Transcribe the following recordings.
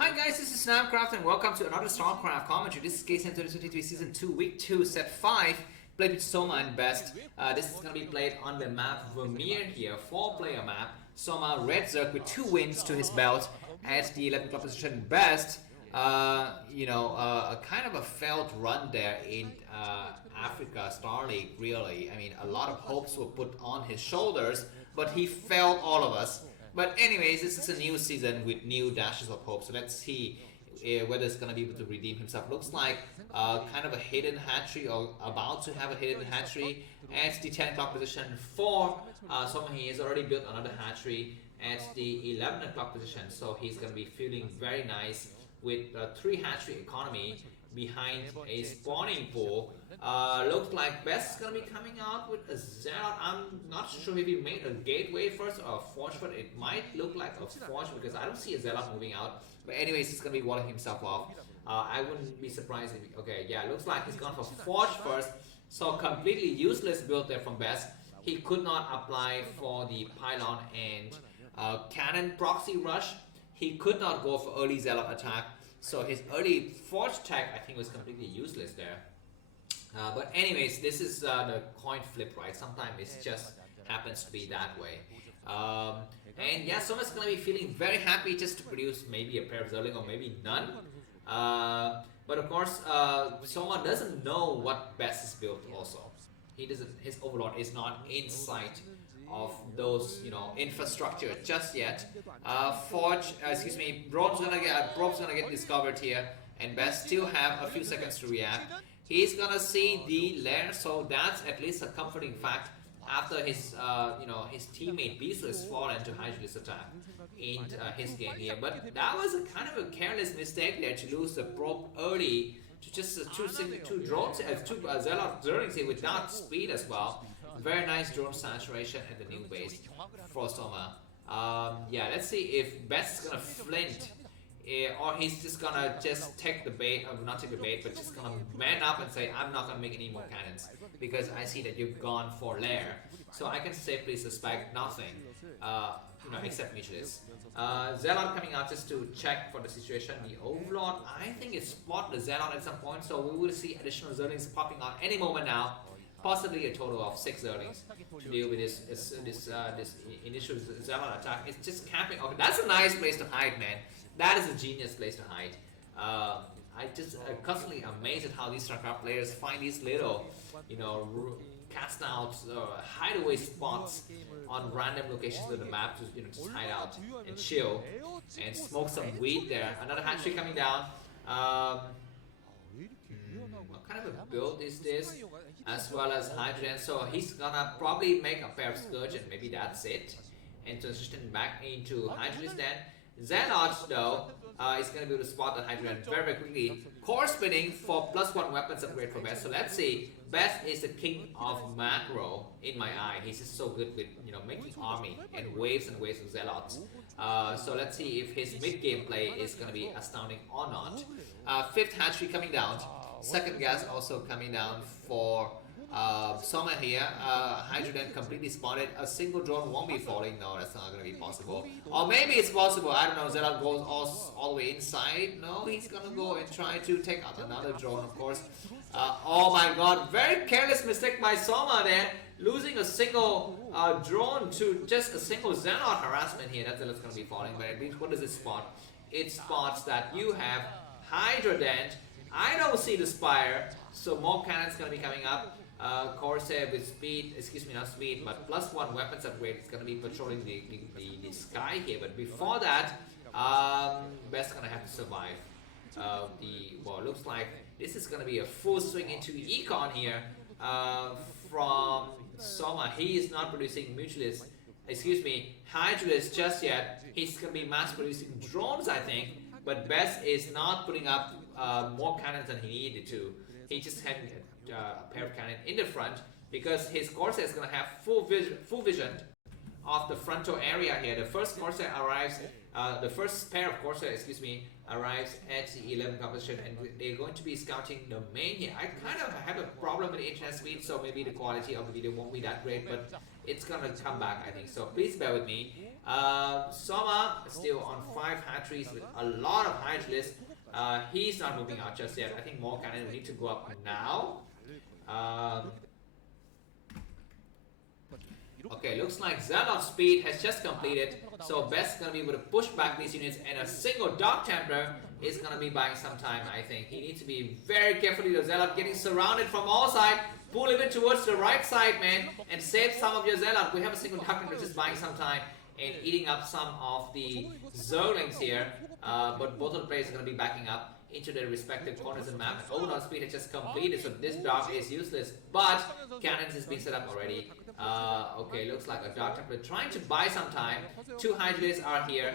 Hi guys, this is Starcraft and welcome to another Starcraft commentary. This is KCM 2023 Season 2 Week 2 Set 5, played with Soma and Best. This is going to be played on the map Vermeer here, 4-player map. Soma red Zerg with 2 wins to his belt at the 11th club position. Best, a kind of a failed run there in Africa Star League, really. I mean, a lot of hopes were put on his shoulders, but he failed all of us. But anyways, this is a new season with new dashes of hope. So let's see whether it's going to be able to redeem himself. Looks like kind of a hidden hatchery, or about to have a hidden hatchery at the 10 o'clock position for Soma. He has already built another hatchery at the 11 o'clock position. So he's going to be feeling very nice with 3 hatchery economy behind a spawning pool. Looks like Best is going to be coming out with a Zelle. I'm not sure if he made a gateway first or a forge first. It might look like a forge because I don't see a Zelle moving out. But anyways, he's going to be walling himself off. I wouldn't be surprised if... Okay, yeah, looks like he's gone for forge first. So completely useless build there from Best. He could not apply for the pylon and cannon proxy rush. He could not go for early Zealot attack, so his early forge tech I think was completely useless there. But anyways, this is the coin flip, right? Sometimes it just happens to be that way. And yeah, Soma's gonna be feeling very happy just to produce maybe a pair of Zerling or maybe none. But of course, Soma doesn't know what Best is built also. He doesn't. His overlord is not in sight of those, infrastructure just yet. Drone's gonna get discovered here, and Best still have a few seconds to react. He's gonna see the lair, so that's at least a comforting fact after his his teammate Beast has fallen to Hydralis attack in his game here. But that was a kind of a careless mistake there to lose the probe early to just two drones, two Zealot Zerlings here without speed as well. Very nice drone saturation at the new base for Soma. Yeah, let's see if Best is gonna flint, or he's just gonna take the bait, or not take the bait, but just gonna man up and say, I'm not gonna make any more cannons because I see that you've gone for lair. So I can safely suspect nothing, except Mutualist. Zealot coming out just to check for the situation. The Overlord, I think, is spot the Zealot at some point, so we will see additional Zerlings popping out any moment now. Possibly a total of 6 Zerlings to deal with this initial Zealot attack. It's just camping. Okay, that's a nice place to hide, man. That is a genius place to hide. I'm constantly amazed at how these Starcraft players find these little, cast out hideaway spots on random locations of the map to just hide out and chill and smoke some weed there. Another hatchery coming down. What kind of a build is this? As well as Hydrogen. So he's gonna probably make a pair of Scourge and maybe that's it. And transition back into Hydrogen then. Zealot though is going to be able to spot the Hydrogen very quickly. Core spinning for +1 weapons upgrade for Best. So let's see. Best is the king of macro in my eye. He's just so good with making army and waves of Zealots. So let's see if his mid game play is going to be astounding or not. 5th hatchery coming down. 2nd gas also coming down for Soma here. Hydrogen completely spotted. A single drone won't be falling. No, that's not going to be possible. Or maybe it's possible. I don't know. Zelle goes all the way inside. No, he's going to go and try to take out another drone, of course. Oh my god. Very careless mistake by Soma there. Losing a single drone to just a single Zealot harassment here. That's going to be falling. But at least what does it spot? It spots that you have Hydrodent. I don't see the Spire. So more cannons going to be coming up. Corsair with speed, not speed, but +1 weapons upgrade is going to be patrolling the sky here. But before that, Best going to have to survive. Looks like this is going to be a full swing into Econ here from Soma. He is not producing Hydralis just yet. He's going to be mass producing drones, I think. But Best is not putting up more cannons than he needed to. He just had a pair of cannon in the front because his Corsair is going to have full vision of the frontal area here. The first Corsair arrives, the first pair of Corsair, arrives at the 11th position, and they're going to be scouting the main here. I kind of have a problem with the internet speed, so maybe the quality of the video won't be that great, but it's gonna come back, I think. So please bear with me. Soma still on 5 hatcheries with a lot of hatcheries. He's not moving out just yet. I think more cannon will need to go up now. Okay, looks like Zelle speed has just completed, so Best's gonna be able to push back these units, and a single Dark Templar is gonna be buying some time, I think. He needs to be very carefully with Zelle getting surrounded from all sides. Pull a bit towards the right side, man, and save some of your Zelle. We have a single Dark Templar just buying some time and eating up some of the Zerlings here, but both of the players are gonna be backing up into their respective corners of the map. Overall speed has just completed, so this Dark is useless, but cannons is being set up already. Okay, looks like a Dark Templar trying to buy some time. 2 Hydralis are here.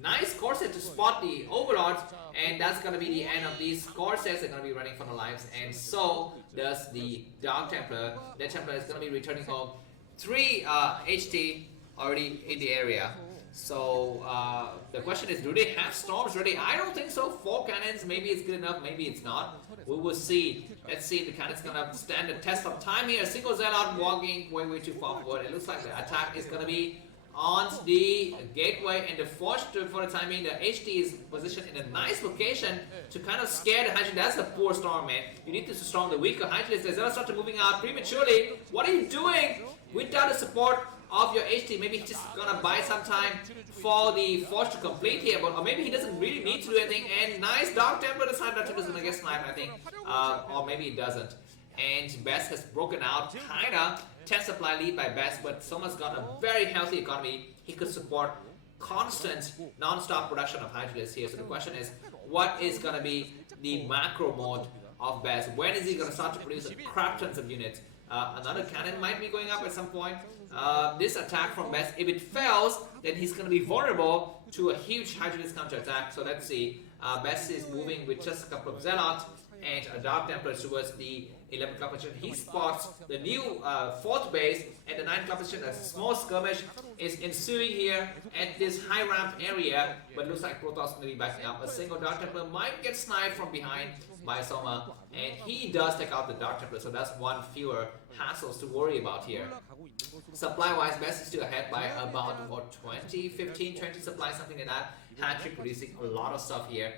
Nice Corset to spot the Overlords, and that's gonna be the end of these Corsets. They're gonna be running for their lives, and so does the Dark Templar. That Templar is gonna be returning home. 3 HT already in the area. So the question is, do they have storms ready? I don't think so. 4 cannons, maybe it's good enough, maybe it's not. We will see. Let's see if the cannon's gonna stand the test of time here. A single Zealot walking way too far forward. It looks like the attack is gonna be on the gateway, and the Forge for the time being, the HT is positioned in a nice location to kind of scare the Hydra. That's a poor storm, man. You need to storm the weaker Hydra. The Zealot start moving out prematurely. What are you doing? Without the support of your HT, maybe he's just gonna buy some time for the Forge to complete here, but or maybe he doesn't really need to do anything. And nice Dark Templar, this time Dark Templar is gonna get sniped, I think, or maybe it doesn't. And Best has broken out, kinda 10 supply lead by Best, but Soma's got a very healthy economy. He could support constant non-stop production of Hydralis here. So the question is, what is gonna be the macro mode of Best? When is he gonna start to produce a crap tons of units? Another cannon might be going up at some point. This attack from Best, if it fails, then he's going to be vulnerable to a huge Hydralis counter attack. So let's see. Best is moving with just a couple of Zealots and a Dark Templar towards the 11 club position. He spots the new 4th base, and the 9th club position. A small skirmish is ensuing here at this high ramp area, but looks like Protoss going to be backing up. A single Dark Templar might get sniped from behind by Soma, and he does take out the Dark Templar, so that's one fewer hassles to worry about here. Supply-wise, Best is still ahead by about, what, 20, 15, 20 supplies, something like that. Hattrick producing a lot of stuff here.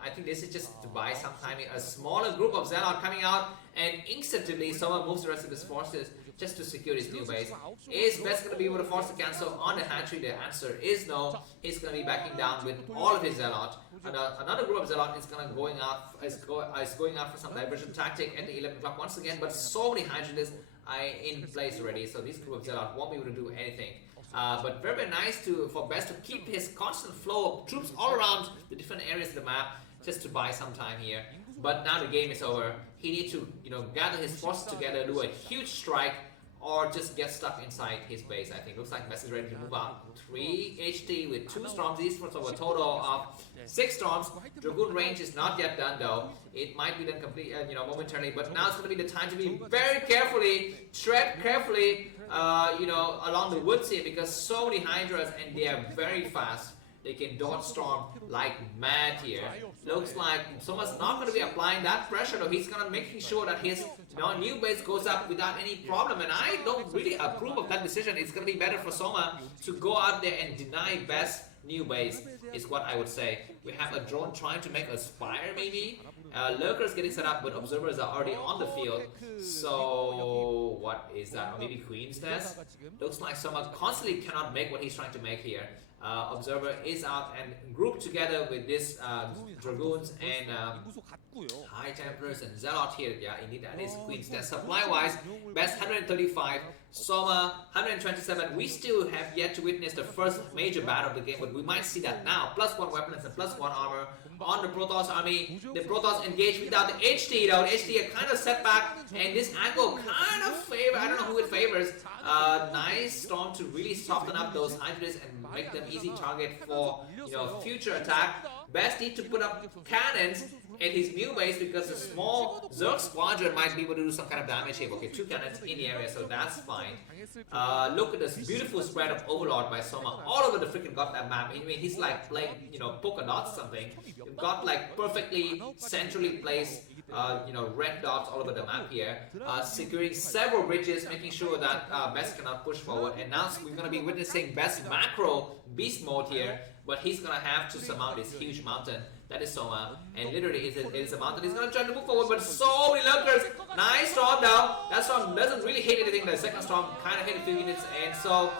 I think this is just to buy some time. A smaller group of Zealot coming out, and instantly Soma moves the rest of his forces just to secure his new base. Is Best going to be able to force the cancel on the hatchery? The answer is no. He's going to be backing down with all of his Zealot. Another group of Zealot is going out for some diversion tactic at the 11 o'clock once again, but so many Hydralis are in place already, so this group of Zealot won't be able to do anything. But very, very nice for Best to keep his constant flow of troops all around the different areas of the map, just to buy some time here. But now the game is over. He needs to, gather his forces together, do a huge strike, or just get stuck inside his base. I think looks like Best is ready to move out. 3 HT with 2 storms. These for a total of 6 storms. Dragoon range is not yet done though. It might be done complete, momentarily. But now it's going to be the time to be very carefully, tread carefully, along the woods here, because so many Hydras and they are very fast. They can dodge storm like mad here. Looks like Soma's not going to be applying that pressure though. He's going to making sure that his new base goes up without any problem. And I don't really approve of that decision. It's going to be better for Soma to go out there and deny Best new base, is what I would say. We have a drone trying to make a spire maybe. Lurkers getting set up, but observers are already on the field. So what is that? Or maybe Queen's Nest? Looks like Soma constantly cannot make what he's trying to make here. Observer is out and grouped together with this Dragoons and High Templars and Zealot here. Yeah, indeed, that is Queen's Nest. Supply-wise, Best 135, Soma 127. We still have yet to witness the first major battle of the game, but we might see that now. +1 weapons and +1 armor on the Protoss army. The Protoss engaged without the HT though. The HT are kind of set back, and this angle kind of favor. I don't know who it favors. Nice storm to really soften up those Hydras and make them easy target for future attack. Best need to put up cannons at his new base because the small Zerg squadron might be able to do some kind of damage here. Okay, 2 cannons in the area, so that's fine. Look at this beautiful spread of Overlord by Soma all over the freaking goddamn map. I mean, he's like playing, you know, polka dots or something. You've got like perfectly centrally placed, you know, red dots all over the map here, securing several bridges, making sure that Best cannot push forward. And now we're going to be witnessing Best macro beast mode here, but he's going to have to surmount this huge mountain. That is Soma, and literally it is a mountain. He's going to try to move forward, but so many lurkers. Nice storm now. That storm doesn't really hit anything. The second storm kind of hit a few units, and so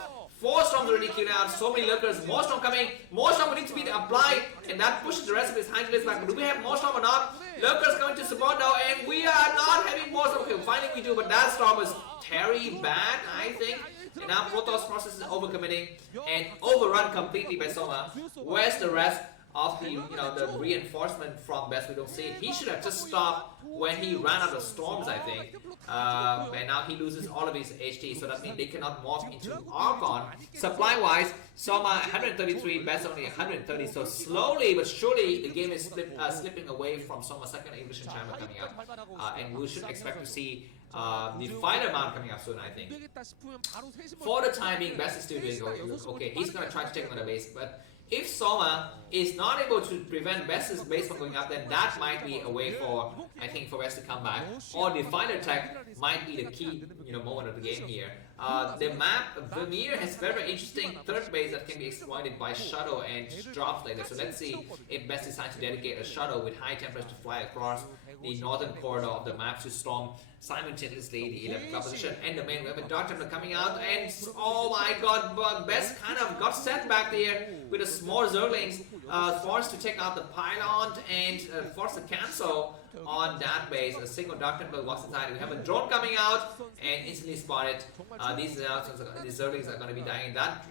4 storms already killed out. So many lurkers. More storm coming. More storm will need to be applied, and that pushes the rest of his Hydra back. But do we have more storm or not? Lurkers coming to support now, and we are not having more storm. Okay, finally we do, but that storm was very bad, I think. And now Protoss process is overcommitting and overrun completely by Soma. Where's the rest of the, you know, the reinforcement from Best? We don't see it. He should have just stopped when he ran out of storms, I think. And now he loses all of his HT, so that means they cannot morph into Archon. Supply-wise, Soma 133, Best only 130. So slowly but surely, the game is slipping away from Soma's second Evolution Chamber coming up. And we should expect to see the fighter mount coming up soon, I think. For the time being, Best is still doing okay. He's gonna try to take another base, but if Soma is not able to prevent Best's base from going up, then that might be a way for, I think, for Best to come back. Or the final attack might be the key, you know, moment of the game here. The map, Vermeer has very interesting third base that can be exploited by shuttle and drops later. So let's see if Best decides to dedicate a shuttle with high temperatures to fly across the northern corridor of the map to storm simultaneously the 11th club position and the main weapon. Dark Templar coming out, and oh my god, but Best kind of got set back there with a small Zerglings, forced to take out the pylon and forced to cancel on that base. A single Dark Templar walks inside. We have a drone coming out and instantly spotted. These Zerglings are going to be dying. That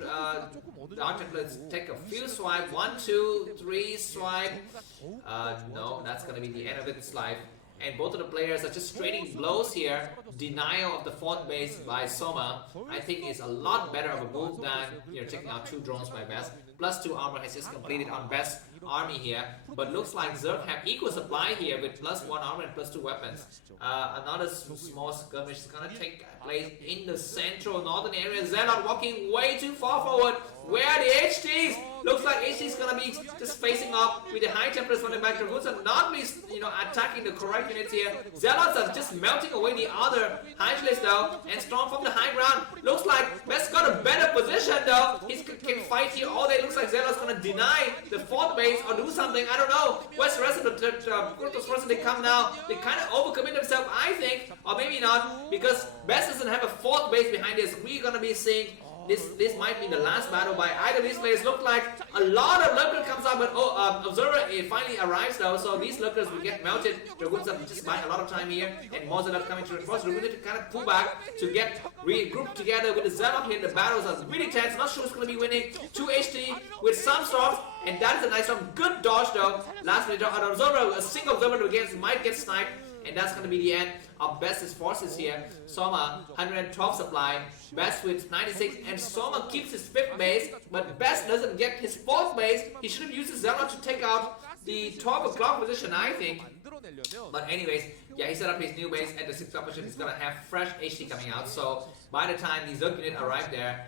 Dark Templars take a few swipe. 1, 2, 3 swipe. No, that's going to be the end of its life. And both of the players are just trading blows here. Denial of the 4th base by Soma, I think, is a lot better of a move than, you know, taking out 2 drones by Best. Plus 2 armor has just completed on Best army here. But looks like Zerg have equal supply here with plus 1 armor and plus 2 weapons. Another small skirmish is gonna take place in the central northern area. Zelle walking way too far forward. Where are the HTs? Looks like HT is gonna be just facing off with the high temperatures from the back. Dragoons are not be, you know, attacking the correct units here. Zealots are just melting away the other Hydras though, and Storm from the high ground. Looks like Best got a better position though. He can fight here all day. Looks like Zealot's gonna deny the 4th base or do something. I don't know. Where's the rest of the Protoss person? They come now. They kind of overcommit themselves, I think, or maybe not, because Best doesn't have a 4th base behind this. We're gonna be seeing this might be the last battle by either of these players. Look like a lot of lurkers comes out, but Observer finally arrives though, so these lurkers will get melted. Dragoons are just buying a lot of time here, and more Zealots coming to reinforce. Dragoons need to kind of pull back to get regrouped together with the Zealot here. The battles are really tense. Not sure who's going to be winning. 2 HT with some storms, and that is a nice storm. Good dodge though. Last minute, an Observer, a single Observer against might get sniped. And that's going to be the end of Best's forces here. Soma, 112 supply. Best with 96. And Soma keeps his 5th base. But Best doesn't get his 4th base. He should have used his Zelle to take out the 12 o'clock position, I think. But anyways, yeah, he set up his new base at the 6th position. He's going to have fresh HT coming out. So by the time the Zerg unit arrive there,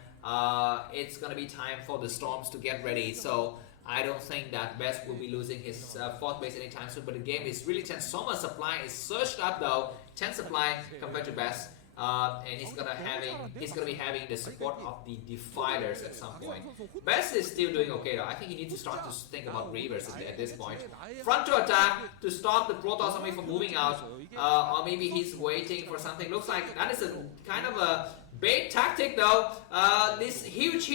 it's going to be time for the Storms to get ready. So I don't think that Best will be losing his 4th base anytime soon, but the game is really tense. Soma's supply is surged up though, 10 supply compared to Best, and he's gonna be having the support of the Defilers at some point. Best is still doing okay though. I think he needs to start to think about Reavers at this point. Front to attack to stop the Protoss army from moving out, or maybe he's waiting for something. Looks like that is a kind of a bait tactic though. This huge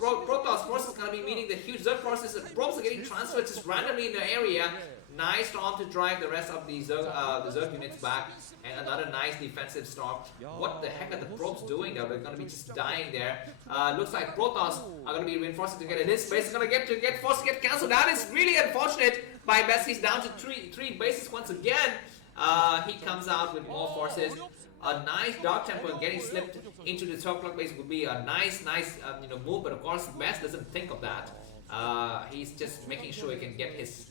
Protoss force is going to be meeting the huge Zerg forces. The probes are getting transferred just randomly in the area. Nice storm to drive the rest of the Zerg units back. And another nice defensive storm. What the heck are the probes doing though? They're going to be just dying there. Looks like Protoss are going to be reinforcing together. This base is going to get forced to get cancelled. That is really unfortunate by Best. He's down to three bases once again. He comes out with more forces. A nice Dark Temple getting slipped into the 12 o'clock base would be a nice move, but of course Best doesn't think of that. He's just making sure he can get his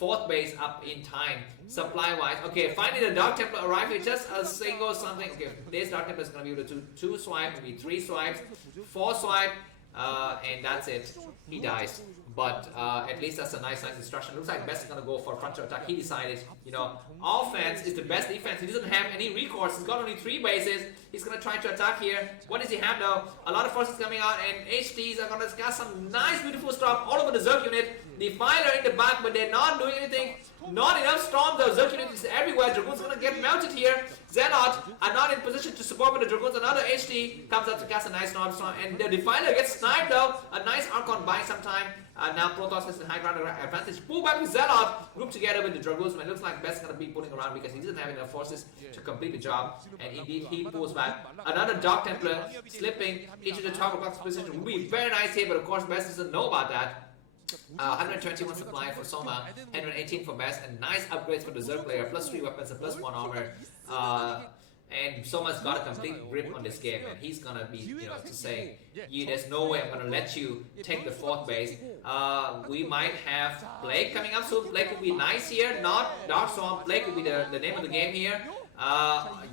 4th base up in time, supply-wise. Okay, finally the Dark Templar arrived with just a single something. Okay, this Dark Templar is going to be able to do 2 swipes, maybe 3 swipes, 4 swipes, and that's it. He dies. But at least that's a nice instruction. Looks like Best is going to go for frontal attack. He decided, you know, offense is the best defense. He doesn't have any recourse. He's got only 3 bases. He's going to try to attack here. What does he have though? A lot of forces coming out, and HTs are going to cast some nice, beautiful stuff all over the Zerg unit. Defiler in the back, but they're not doing anything. Not enough storm. The Zerg unit is everywhere. Dragoon's going to get melted here. Zealot are not in position to support with the Dragoons. Another HT comes out to cast a nice storm, and the Defiler gets sniped though. A nice Archon buying some time. Now Protoss has the high ground advantage. Pull back with Zealot, group together with the Dragoons. It looks like Best's going to be pulling around because he doesn't have enough forces to complete the job. And indeed, he pulls back. Another Dark Templar slipping into the top of box position. Would be very nice here, but of course Best doesn't know about that. 121 supply for Soma, 118 for Best, and nice upgrades for the Zerg player, plus 3 weapons and plus 1 armor. And Soma's got a complete grip on this game, and he's gonna be, you know, to say, there's no way I'm gonna let you take the 4th base. We might have Blake coming up soon. Blake would be nice here, not Darkstorm. Blake would be the name of the game here.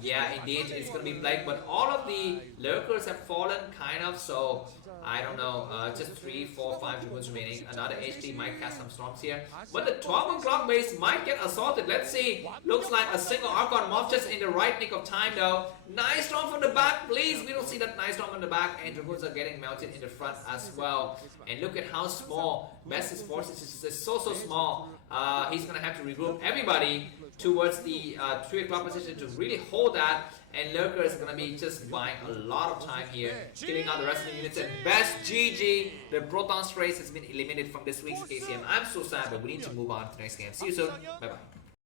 Yeah, indeed, it's gonna be Blake, but all of the lurkers have fallen, kind of, so I don't know, just 3, 4, 5 Dragoons remaining. Another HT might cast some storms here, but the 12 o'clock base might get assaulted. Let's see. Looks like a single Archon Moth just in the right nick of time though. Nice storm from the back, please. We don't see that nice storm on the back, and Dragoons are getting melted in the front as well. And look at how small Best's forces is so small. He's gonna have to regroup everybody towards the 3 o'clock position to really hold that. And Lurker is going to be just buying a lot of time here, killing out the rest of the units. And Best GG, the Proton race has been eliminated from this week's KCM. I'm so sad, but we need to move on to the next game. See you soon. Bye-bye.